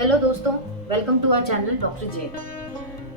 Hello दोस्तों, welcome to our channel doctor J.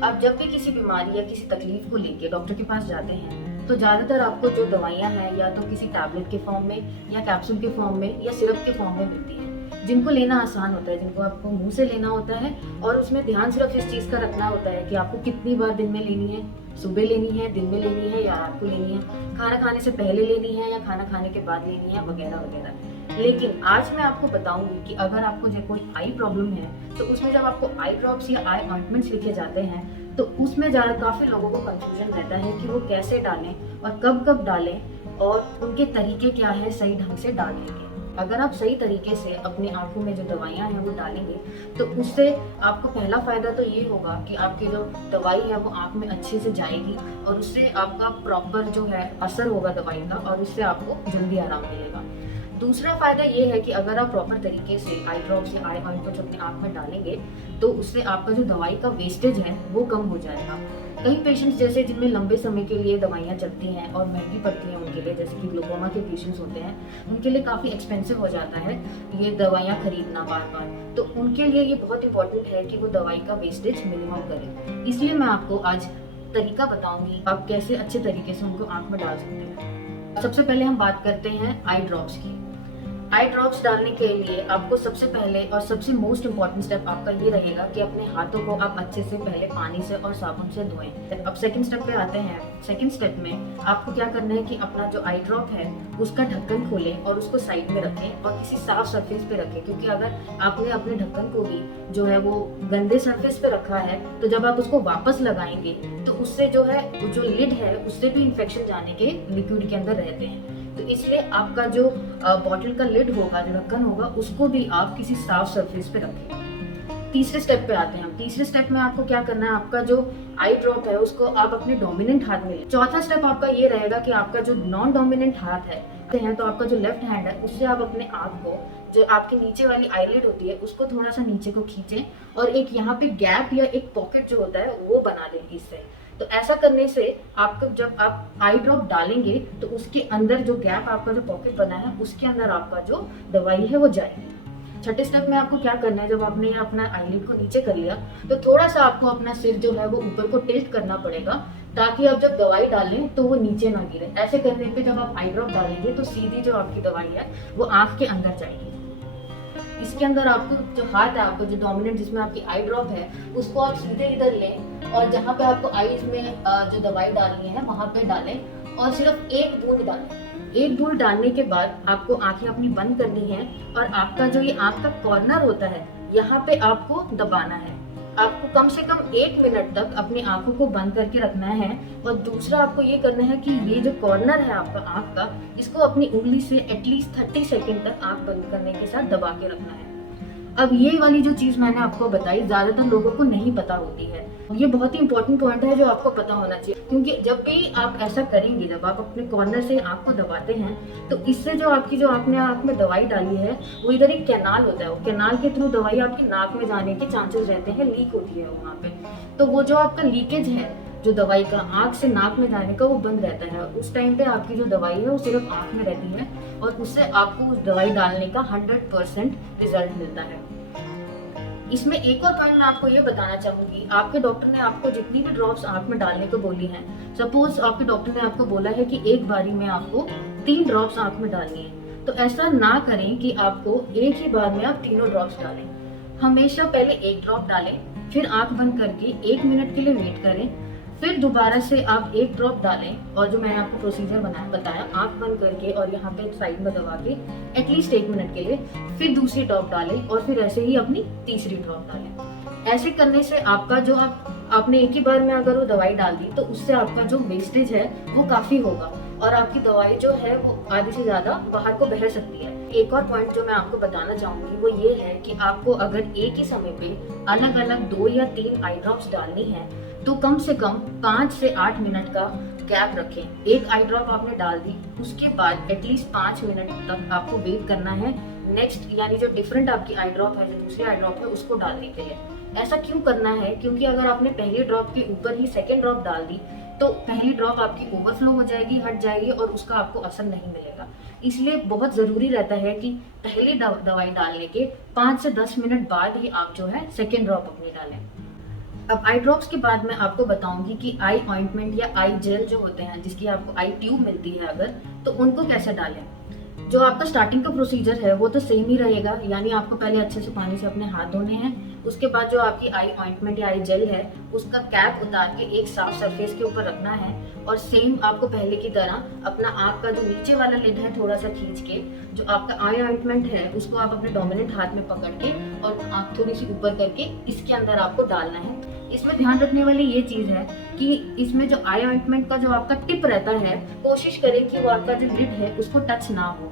आप जब भी किसी बीमारी या किसी तकलीफ को लेके डॉक्टर के पास जाते हैं तो ज़्यादातर आपको जो दवाइयाँ हैं या तो किसी टैबलेट के फॉर्म में या कैप्सूल के फॉर्म में या सिरप के फॉर्म में मिलती हैं, जिनको लेना आसान होता है, जिनको आपको मुंह से लेना होता है और उसमें ध्यान सिर्फ इस चीज़ का रखना होता है कि आपको कितनी बार दिन में लेनी है, सुबह लेनी है, दिन में लेनी है या रात को लेनी है, खाना खाने से पहले लेनी है या खाना खाने के बाद लेनी है, वगैरह वगैरह। लेकिन आज मैं आपको बताऊंगी कि अगर आपको जो कोई आई प्रॉब्लम है तो उसमें जब आपको आई ड्रॉप्स या आई ऑइंटमेंट्स लिखे जाते हैं तो उसमें ज़्यादा काफ़ी लोगों को कंफ्यूजन रहता है कि वो कैसे डालें और कब कब डालें और उनके तरीके क्या है सही ढंग से डालने के। अगर आप सही तरीके से अपनी आंखों में जो दवाइयाँ हैं वो डालेंगे तो उससे आपको पहला फ़ायदा तो ये होगा कि आपकी जो दवाई है वो आंख में अच्छे से जाएगी और उससे आपका प्रॉपर जो है असर होगा दवाई का और उससे आपको जल्दी आराम मिलेगा। दूसरा फायदा ये है कि अगर आप प्रॉपर तरीके से आई ड्रॉप्स या आई ऑइंटमेंट अपनी आंख में डालेंगे तो उससे आपका जो दवाई का वेस्टेज है वो कम हो जाएगा। कई पेशेंट्स जैसे जिनमें लंबे समय के लिए दवाइयाँ चलती हैं और महंगी पड़ती हैं उनके लिए, जैसे कि ग्लूकोमा के पेशेंट्स होते हैं, उनके लिए काफ़ी एक्सपेंसिव हो जाता है ये दवाइयाँ खरीदना बार बार। तो उनके लिए ये बहुत इंपॉर्टेंट है कि वो दवाई का वेस्टेज मिनिमम करें। इसलिए मैं आपको आज तरीका बताऊंगी आप कैसे अच्छे तरीके से उनको आंख में डाल सकते हैं। सबसे पहले हम बात करते हैं आई ड्रॉप्स की। आई ड्रॉप्स डालने के लिए आपको सबसे पहले और सबसे मोस्ट इम्पॉर्टेंट स्टेप आपका ये रहेगा कि अपने हाथों को आप अच्छे से पहले पानी से और साबुन से धोएं। अब सेकंड स्टेप पे आते हैं। सेकंड स्टेप में आपको क्या करना है कि अपना जो आई ड्रॉप है उसका ढक्कन खोलें और उसको साइड में रखें और किसी साफ सरफेस पे रखें, क्योंकि अगर आपने अपने ढक्कन को भी जो है वो गंदे सरफेस पे रखा है तो जब आप उसको वापस लगाएंगे तो उससे जो है जो लिड है उससे भी इन्फेक्शन जाने के लिक्विड के अंदर रहते हैं। तो इसलिए आपका जो बॉटल का लिड होगा, जो ढक्कन होगा, उसको भी आप किसी साफ सरफेस पे रखें। तीसरे स्टेप पे आते हैं हम। तीसरे स्टेप में आपको क्या करना है, आपका जो आई ड्रॉप है उसको आप अपने डोमिनेंट हाथ में लें। चौथा स्टेप आपका ये रहेगा कि आपका जो नॉन डोमिनेंट हाथ है तो आपका जो लेफ्ट हैंड है उससे आप अपने आँख को, जो आपके नीचे वाली आईलिड होती है, उसको थोड़ा सा नीचे को खींचें और एक यहाँ पे गैप या एक पॉकेट जो होता है वो बना लें इससे। तो ऐसा करने से आपको जब आप आई ड्रॉप डालेंगे तो उसके अंदर जो गैप, आपका जो पॉकेट बना है उसके अंदर आपका जो दवाई है वो जाएगी। छठे स्टेप में आपको क्या करना है, जब आपने अपना आईलिड को नीचे कर लिया तो थोड़ा सा आपको अपना सिर जो है वो ऊपर को टिल्ट करना पड़ेगा ताकि आप जब दवाई डालें तो वो नीचे ना गिरे। ऐसे करने पे जब आप आई ड्रॉप डालेंगे तो सीधी जो आपकी दवाई है वो आँख के अंदर जाएगी। इसके अंदर आपको जो हाथ है, आपको जो डोमिनेंट जिसमें आपकी आई ड्रॉप है, उसको आप सीधे इधर लें और जहाँ पे आपको आईज में जो दवाई डालनी है वहां पे डालें और सिर्फ एक बूंद डालें। एक बूंद डालने के बाद आपको आंखें अपनी बंद करनी है और आपका जो ये आंख का कॉर्नर होता है यहाँ पे आपको दबाना है। आपको कम से कम 1 मिनट तक अपनी आंखों को बंद करके रखना है और दूसरा आपको ये करना है कि ये जो कॉर्नर है आपका आंख का, इसको अपनी उंगली से एटलीस्ट 30 सेकेंड तक आंख बंद करने के साथ दबा के रखना है। अब ये वाली जो चीज मैंने आपको बताई ज्यादातर लोगों को नहीं पता होती है। ये बहुत ही इंपॉर्टेंट पॉइंट है जो आपको पता होना चाहिए, क्योंकि जब भी आप ऐसा करेंगे, जब आप अपने कॉर्नर से आंख को दबाते हैं तो इससे जो आपने आंख में दवाई डाली है वो इधर एक कैनाल होता है, वो कैनाल के थ्रू दवाई आपकी नाक में जाने के चांसेस रहते हैं, लीक होती है वहाँ पे। तो वो जो आपका लीकेज है जो दवाई का आंख से नाक में जाने का, वो बंद रहता है। उस टाइम पे आपकी जो दवाई है वो सिर्फ आंख में रहती है और उससे आपको उस दवाई डालने का 100% रिजल्ट मिलता है। इसमें एक और पॉइंट मैं आपको ये बताना चाहूंगी, आपके डॉक्टर ने आपको जितनी भी ड्रॉप्स आंख में डालने को बोली हैं, सपोज आपके डॉक्टर ने आपको बोला है कि एक बारी में आपको 3 ड्रॉप्स आंख में डालनी है, तो ऐसा ना करें कि आपको एक ही बार में आप तीनों ड्रॉप्स डालें। हमेशा पहले एक ड्रॉप डालें, फिर आंख बंद करके 1 मिनट के लिए वेट करें, फिर दोबारा से आप एक ड्रॉप डालें और जो मैंने आपको प्रोसीजर बताया, आंख बंद करके और यहाँ पे साइड में दबा के एटलीस्ट 1 मिनट के लिए, फिर दूसरी ड्रॉप डालें और फिर ऐसे ही अपनी तीसरी ड्रॉप डालें। ऐसे करने से आपका जो आपने एक ही बार में अगर वो दवाई डाल दी तो उससे आपका जो वेस्टेज है वो काफी होगा और आपकी दवाई जो है वो आधे से ज्यादा बाहर को बह सकती है। एक और पॉइंट जो मैं आपको बताना चाहूंगी वो ये है कि आपको अगर एक ही समय पे अलग अलग 2 या 3 आई ड्रॉप्स डालनी है तो कम से कम 5 से 8 मिनट का गैप रखें। एक आई ड्रॉप आपने डाल दी, उसके बाद एटलीस्ट 5 मिनट तक आपको वेट करना है नेक्स्ट, यानी जो डिफरेंट आपकी आई ड्रॉप है, जो दूसरी आई ड्रॉप है, उसको डालने के लिए। ऐसा क्यों करना है, क्योंकि अगर आपने पहली ड्रॉप के ऊपर ही सेकेंड ड्रॉप डाल दी तो पहली ड्रॉप आपकी ओवरफ्लो हो जाएगी, हट जाएगी और उसका आपको असर नहीं मिलेगा। इसलिए बहुत ज़रूरी रहता है कि पहली दवाई डालने के 5 से 10 मिनट बाद ही आप जो है सेकेंड ड्रॉप अपनी डालें। अब आई ड्रॉप्स के बाद मैं आपको बताऊंगी कि आई ऑइंटमेंट या आई जेल जो होते हैं, जिसकी आपको आई ट्यूब मिलती है अगर, तो उनको कैसे डालें। जो आपका स्टार्टिंग का प्रोसीजर है वो तो सेम ही रहेगा, यानी आपको पहले अच्छे से पानी से अपने हाथ धोने हैं। उसके बाद जो आपकी आई ऑइंटमेंट या आई जेल है उसका कैप उतार के एक साफ सरफेस के ऊपर रखना है, और सेम आपको पहले की तरह अपना आँख का जो नीचे वाला लिड है थोड़ा सा खींच के जो आपका आई ऑइंटमेंट है उसको आप अपने डोमिनेंट हाथ में पकड़ के और आँख थोड़ी सी ऊपर करके इसके अंदर आपको डालना है। इसमें ध्यान रखने वाली ये चीज है कि इसमें जो आई ऑइंटमेंट का जो आपका टिप रहता है, कोशिश करें कि वो आपका जो लिड है उसको टच ना हो।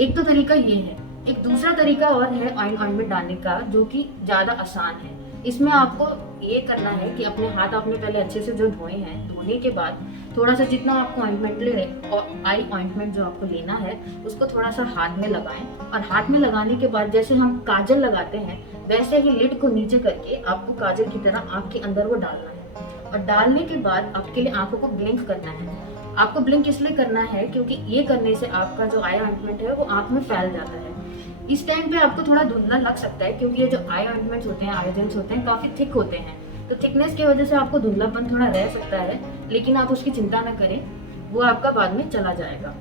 एक तो तरीका ये है। एक दूसरा तरीका और है ऑइंटमेंट डालने का, जो कि ज्यादा आसान है। इसमें आपको ये करना है कि अपने हाथ आपने पहले अच्छे से जो धोए हैं, धोने के बाद थोड़ा सा जितना आपको ऑइंटमेंट ले और आई ऑइंटमेंट जो आपको लेना है उसको थोड़ा सा हाथ में लगाएं, और हाथ में लगाने के बाद जैसे हम काजल लगाते हैं वैसे ही लिड को नीचे करके आपको काजल की तरह आँख के अंदर वो डालना है। और डालने के बाद आपके लिए आंखों को ब्लिंक करना है। आपको ब्लिंक इसलिए करना है क्योंकि ये करने से आपका जो आई ऑइंटमेंट है वो आंख में फैल जाता है। इस टाइम पे आपको थोड़ा धुंधला लग सकता है क्योंकि ये जो आई ऑइंटमेंट्स होते हैं, आई जेल्स होते हैं, काफी थिक होते हैं, तो थिकनेस की वजह से आपको धुंधलापन थोड़ा रह सकता है, लेकिन आप उसकी चिंता न करें, वो आपका बाद में चला जाएगा।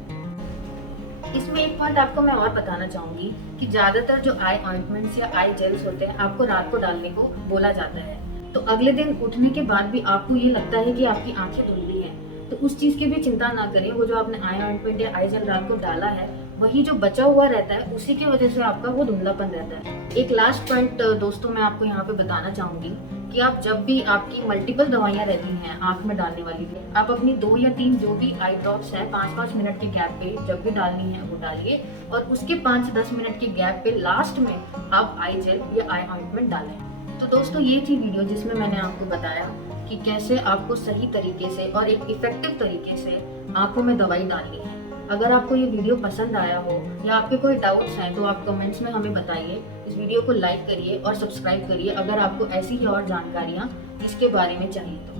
इसमें एक पॉइंट आपको मैं और बताना चाहूंगी कि ज्यादातर जो आई ऑइंटमेंट्स या आई जेल्स होते हैं आपको रात को डालने को बोला जाता है, तो अगले दिन उठने के बाद भी आपको ये लगता है कि आपकी आंखें धुंधली हैं, तो उस चीज की भी चिंता ना करें। वो जो आपने आई ऑइंटमेंट या आई जेल रात को डाला है वही जो बचा हुआ रहता है उसी की वजह से आपका वो धुंधलापन रहता है। एक लास्ट पॉइंट दोस्तों मैं आपको यहाँ पे बताना चाहूंगी कि आप जब भी आपकी मल्टीपल दवाइयाँ रहती हैं आंख में डालने वाली, आप अपनी 2 या 3 जो भी आई ड्रॉप्स हैं 5-5 मिनट के गैप पे जब भी डालनी है वो डालिए, और उसके 5 से 10 मिनट के गैप पे लास्ट में आप आई जेल या आई ऑइंटमेंट डालें। तो दोस्तों ये थी वीडियो जिसमें मैंने आपको बताया कि कैसे आपको सही तरीके से और एक इफेक्टिव तरीके से आंखों में दवाई डालनी है। अगर आपको ये वीडियो पसंद आया हो या आपके कोई डाउट्स हैं तो आप कमेंट्स में हमें बताइए। इस वीडियो को लाइक करिए और सब्सक्राइब करिए अगर आपको ऐसी ही और जानकारियाँ इसके बारे में चाहिए तो।